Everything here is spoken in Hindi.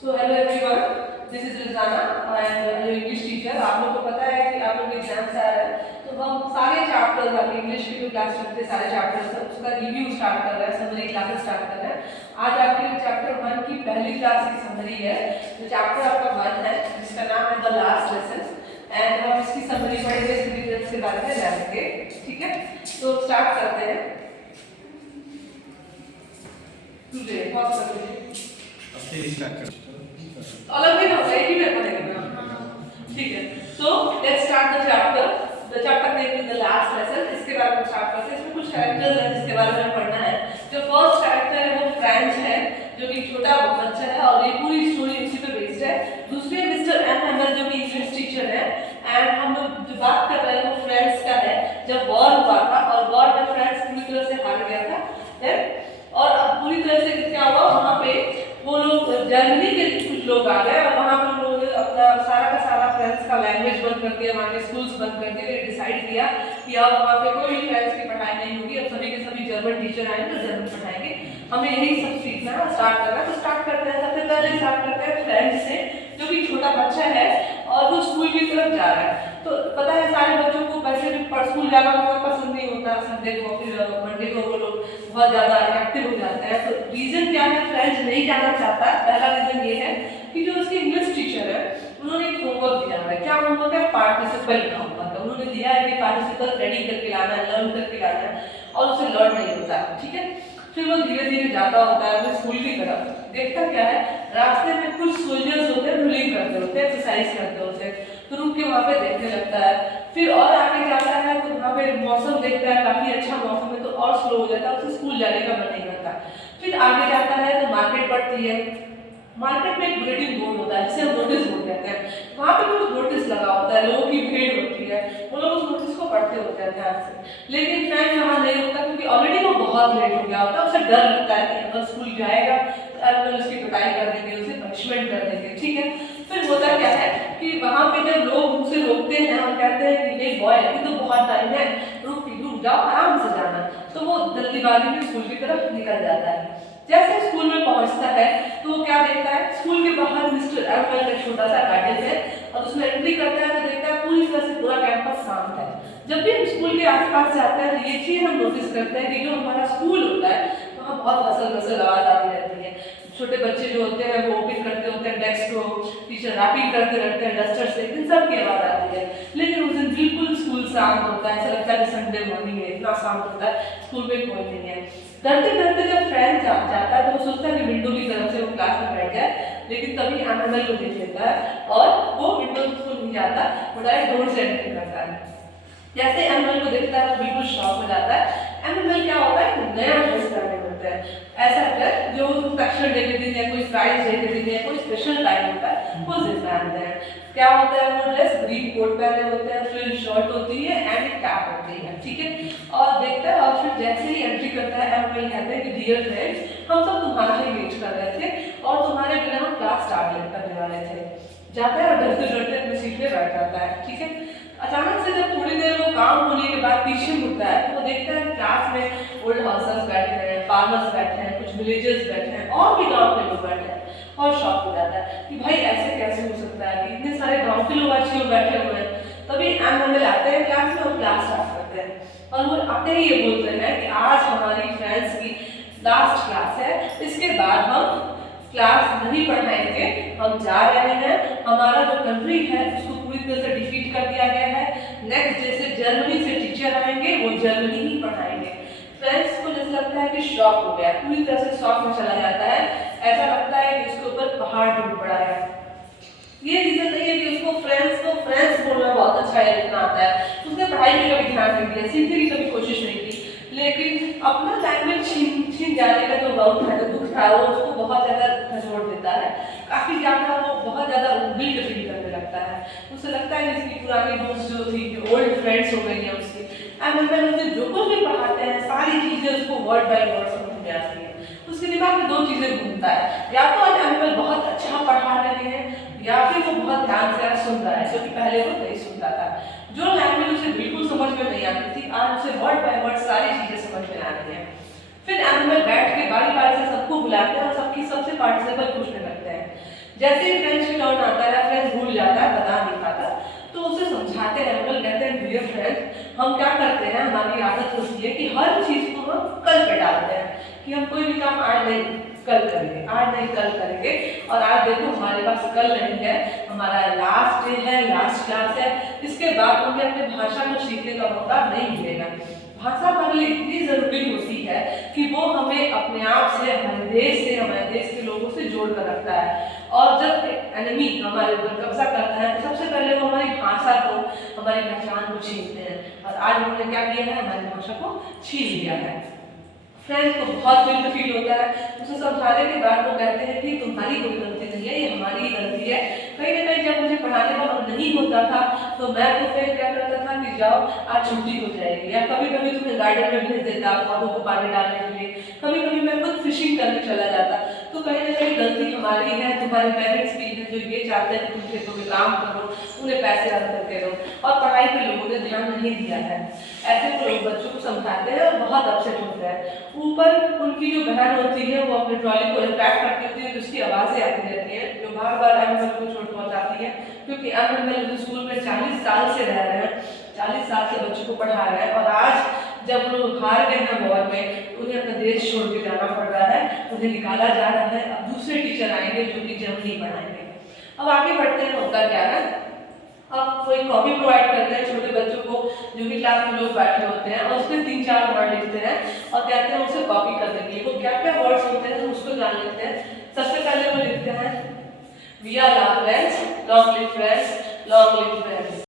So hello everyone, this is Rizana and English teacher. आप लोग को पता है कि आप लोग एग्जाम्स आ रहे हैं, तो हम सारे चैप्टर्स आपके इंग्लिश के जो क्लास चलते सारे चैप्टर्स हैं उसका रिव्यू स्टार्ट कर रहे हैं, समरी क्लासेस स्टार्ट कर रहे हैं। आज आपके लिए चैप्टर 1 की पहली क्लास की समरी है। जो चैप्टर आपका 1 है जिसका नाम है द लास्ट लेसन एंड हम इसकी समरी पढ़ेंगे, इसके डिटेल्स के बारे में जानेंगे। ठीक है, तो स्टार्ट करते हैं। पॉज कर दीजिए। अलग भी होगा, एक ही में पढ़ेंगे ना। ठीक है, so let's start the chapter. The chapter name is the last lesson. इसके बारे में स्टार्ट करते हैं। इसमें कुछ कैरेक्टर्स हैं जिसके बारे में पढ़ना है। जो फर्स्ट कैरेक्टर है वो फ्रेंच है, जो कि छोटा बच्चा है और ये पूरी स्टोरी उसी पे बेस्ड है। दूसरे मिस्टर एम हैमर जो कि इंग्लिश टीचर है एंड हम लोग जो बात कर रहे हैं वो फ्रांस का है। जब वॉर हुआ था और वॉर में फ्रांस पूरी तरह से हार गया था है? और अब पूरी तरह से क्या हुआ, वहाँ पे वो लोग जर्मनी के कुछ लोग आ गए और वहाँ पर लोगों ने अपना सारा का सारा फ्रेंच का लैंग्वेज बंद कर दिया, वहाँ के स्कूल्स बंद कर दिए। डिसाइड किया कि अब वहाँ पे कोई भी फ्रेंच की पढ़ाई नहीं होगी, अब सभी के सभी जर्मन टीचर आएंगे तो जर्मन पढ़ाएंगे, हमें यही सब सीखना है, स्टार्ट करना है। तो स्टार्ट करते हैं, सबसे पहले स्टार्ट करते हैं फ्रेंच से, जो कि छोटा बच्चा है और वो स्कूल की तरफ जा रहा है। तो पता है सारे बच्चों को वैसे भी स्कूल जाना उतना पसंद नहीं होता, संडे को फिर मंडे को वो लोग बहुत ज़्यादा एक्टिव हो जाते हैं। तो रीज़न क्या है फ्रेंच नहीं जाना चाहता? पहला रीज़न ये है कि जो उसके इंग्लिश टीचर है उन्होंने एक होमवर्क दिया है। क्या होमवर्क है? पार्टिसिपल का होमवर्क है। उन्होंने दिया है कि पार्टिसिपल रेडी करके लाना है, लर्न करके लाना है और उसे लर्न नहीं होता है। ठीक है, फिर वो धीरे धीरे जाता होता है अपने स्कूल की तरफ। देखता क्या है, रास्ते में कुछ सोल्जर्स होते हैं, ड्रिलिंग करते होते हैं, एक्सरसाइज करते होते हैं, तो रुक के वहाँ पे देखने लगता है। फिर और आगे जाता है तो वहाँ पे मौसम देखता है, काफ़ी अच्छा मौसम है, तो और स्लो हो जाता है, उसे स्कूल जाने का मन नहीं करता। फिर आगे जाता है तो मार्केट पड़ती है। मार्केट में एक बुलेटिन बोर्ड होता है जिसे हम नोटिस बोर्ड कहते हैं। वहाँ पे कुछ नोटिस लगा होता है, लोगों की भीड़ होती है, वो लोग उस नोटिस को पढ़ते होते हैं ध्यान से। लेकिन फ्रेंड वहाँ नहीं होता क्योंकि ऑलरेडी वो बहुत लेट हो गया होता है। उसे डर लगता है कि अगर स्कूल जाएगा तो एनुअल उसकी पिटाई कर देंगे, उसे पनिशमेंट कर देंगे। ठीक है, फिर होता क्या है कि वहाँ पे जब लोग उसे रोकते हैं और कहते हैं कि ये बॉय अभी तो बहुत टाइम है, रुक जाओ, आराम से जाना, तो वो जल्दीबाजी में स्कूल की तरफ निकल जाता है। जैसे स्कूल में पहुंचता है तो वो क्या देखता है, स्कूल के बाहर मिस्टर एम का छोटा सा गार्डन है और उसमें एंट्री करता है तो देखता है पूरी तरह से पूरा कैंपस शांत है। जब भी हम स्कूल के आसपास जाते हैं तो ये चीज़ हम नोटिस करते हैं कि जो हमारा स्कूल होता है वहाँ बहुत हसल आवाज़ आती रहती है। छोटे बच्चे जो होते हैं वो ओपन करते होते हैं डेस्क को, टीचर रैपिंग करते रहते हैं डस्टर से, इन सब की आवाज़ आती है। लेकिन उस दिन बिल्कुल स्कूल शांत होता है, ऐसा लगता है कि संडे मॉर्निंग है, इतना शांत होता है, स्कूल में कोई नहीं है। डरते डरते जब फ्रेंड जाता है तो वो सोचता है कि विंडो की तरफ से वो क्लास में बैठ जाए, लेकिन तभी एनिमल को देख लेता है और वो विंडो को नहीं जाता, वो डायरेक्ट डोर से एंट्री करता है। जैसे एनिमल को देखता है तो बिल्कुल शॉक हो जाता है। एनिमल क्या होता है, नया ड्रेस पहने होता है, ऐसा ड्रेस जो फ्रेशर डे के दिन या कोई प्राइज डे के दिन या कोई स्पेशल टाइम होता है उस दिन पहनते हैं। क्या होता है वो ड्रेस, ग्रीन कोट पहने होते हैं, फिर शर्ट होती है एंड एक कैप होती है। ठीक है, और देखता है और फिर जैसे ही एंट्री करता है एनिमल कहते हैं कि डियर फ्रेंड्स, हम सब तुम्हारा ही वेट कर रहे थे और तुम्हारे बिना हम क्लास स्टार्ट करने वाले थे। जाता है और डरते डरते अपनी सीट पे बैठ जाता है। ठीक है, अचानक से जब थोड़ी देर वो काम होने के बाद पीछे मुड़ता है तो वो देखता है क्लास में ओल्ड हाउसर्स बैठे हैं, फार्मर्स बैठे हैं, कुछ विलेजर्स बैठे हैं और भी गांव के लोग बैठे हैं। और शॉक हो जाता है कि भाई ऐसे कैसे हो सकता है कि इतने सारे गांव के लोग आज क्यों बैठे हुए हैं। तभी एनुअल आते हैं क्लास में और क्लास स्टार्ट करते हैं और वो आते ही ये बोलते हैं कि आज हमारी फ्रेंड्स की लास्ट क्लास है, इसके बाद हम क्लास नहीं पढ़ाएंगे, हम जा रहे हैं, हमारा जो कंट्री है उसको पूरी तरह से डिफीट कर दिया गया है। नेक्स्ट डे से जर्मनी से टीचर आएंगे, वो जर्मनी ही पढ़ाएंगे। फ्रेंड्स को जैसे लगता है कि शॉक हो गया, पूरी तरह से शॉक में चला जाता है, ऐसा लगता है कि उसके ऊपर पहाड़ टूट पड़ा है। ये रीजन नहीं है कि उसको फ्रेंड्स बोलना बहुत अच्छा है, लिखना आता है, उसने पढ़ाई में कभी ध्यान नहीं दिया, सीखने की कभी कोशिश नहीं की, लेकिन अपना लैंग्वेज छीन जाने का जो वक्त है, जो दुख था, वो उसको बहुत ज़्यादा झंझोड़ देता है। काफ़ी ज़्यादा वो बहुत ज़्यादा गिल्ट फील करने लगता है। उसे लगता है कि इसकी पुरानी दोस्त जो थी, जो ओल्ड फ्रेंड्स हो गई हैं उसकी, एनिमल उसे जो कुछ भी पढ़ाते हैं सारी चीज़ें उसको वर्ड बाय वर्ड समझ में आती है। उसके दिमाग में दो चीज़ें घूमता है, या तो आज एनिमल बहुत अच्छा पढ़ा रहे हैं या फिर वो बहुत ध्यान से सुन रहा है, जो कि पहले वो नहीं सुनता था। जो लैंग्वेज उसे बिल्कुल समझ में नहीं आती थी, आज उसे वर्ड बाय वर्ड सारी चीज़ें समझ में आ रही हैं। फिर एनिमल बैठ के बारी बारी से सबको बुलाते हैं और सबकी सबसे पार्टिसिपल पूछने लगते हैं। जैसे ही फ्रेंच की टर्न आता है फ्रेंच भूल जाता है, बता नहीं पाता, तो उसे समझाते हैं, हम लोग कहते हैं डियर फ्रेंड्स हम क्या करते हैं, हमारी आदत होती है कि हर चीज़ को हम कल पे डालते हैं कि हम कोई भी काम आज नहीं कल करेंगे, आज नहीं कल करेंगे। और आज देखो हमारे पास कल नहीं है, हमारा लास्ट डे है, लास्ट क्लास है, इसके बाद हमें अपने भाषा को सीखने का मौका नहीं मिलेगा। भाषा हमारे लिए इतनी ज़रूरी होती है कि वो हमें अपने आप से, हमारे देश से, हमारे देश के लोगों से जोड़ कर रखता है। और जब एनिमी हमारे ऊपर कब्जा करता है तो सबसे पहले वो हमारी भाषा को, हमारी पहचान को छीनते हैं, और आज उन्होंने क्या किया है, हमारी भाषा को छीन लिया है। फ्रेंड्स को बहुत गिल्ट फील होता है, उसे समझाने के बाद वो कहते हैं कि तुम्हारी कोई गलती नहीं है, ये हमारी ही गलती है। कहीं ना कहीं जब मुझे पढ़ाने का मन नहीं होता था तो मैं तो फिर क्या करता था कि जाओ आज छुट्टी हो जाएगी, या कभी कभी तुम्हें गार्डन में भेज देता पौधों को पानी डालने के लिए, कभी कभी मैं खुद फिशिंग करने चला जाता। तो कहीं ना कहीं गलती हमारी है, तुम्हारे पेरेंट्स की है जो ये चाहते हैं कि तुम खेतों में काम करो, उन्हें पैसे अर्न करके दो, और पढ़ाई पे लोगों ने ध्यान नहीं दिया है। ऐसे वो लोग बच्चों को समझाते हैं और बहुत अपसेट होते हैं। ऊपर उनकी जो बहन होती है वो अपने ट्रॉली को पैक करती होती है, तो उसकी आवाज़ें आती रहती हैं जो बार बार एमएमएल को चोट पहुंचाती है, क्योंकि एमएमएल स्कूल में 40 साल से रह रहे हैं, 40 साल से बच्चों को पढ़ा रहे हैं, और आज जब लोग हार गए हैं वॉर में, उन्हें अपना देश छोड़ के जाना पड़ रहा है, उन्हें निकाला जा रहा है। अब दूसरे टीचर आएंगे जो कि जर्मनी पढ़ाएंगे। अब आगे बढ़ते हैं, होता क्या है, अब कोई कॉपी प्रोवाइड करते हैं छोटे बच्चों को, जो भी क्लास में लोग बैठे होते हैं, और उसमें 3-4 वर्ड लिखते हैं और कहते हैं उसे कॉपी करने के लिए। वो क्या क्या वर्ड्स होते हैं उसको जान लेते हैं। सबसे पहले वो लिखते हैं we are love friends, long live friends, long live friends.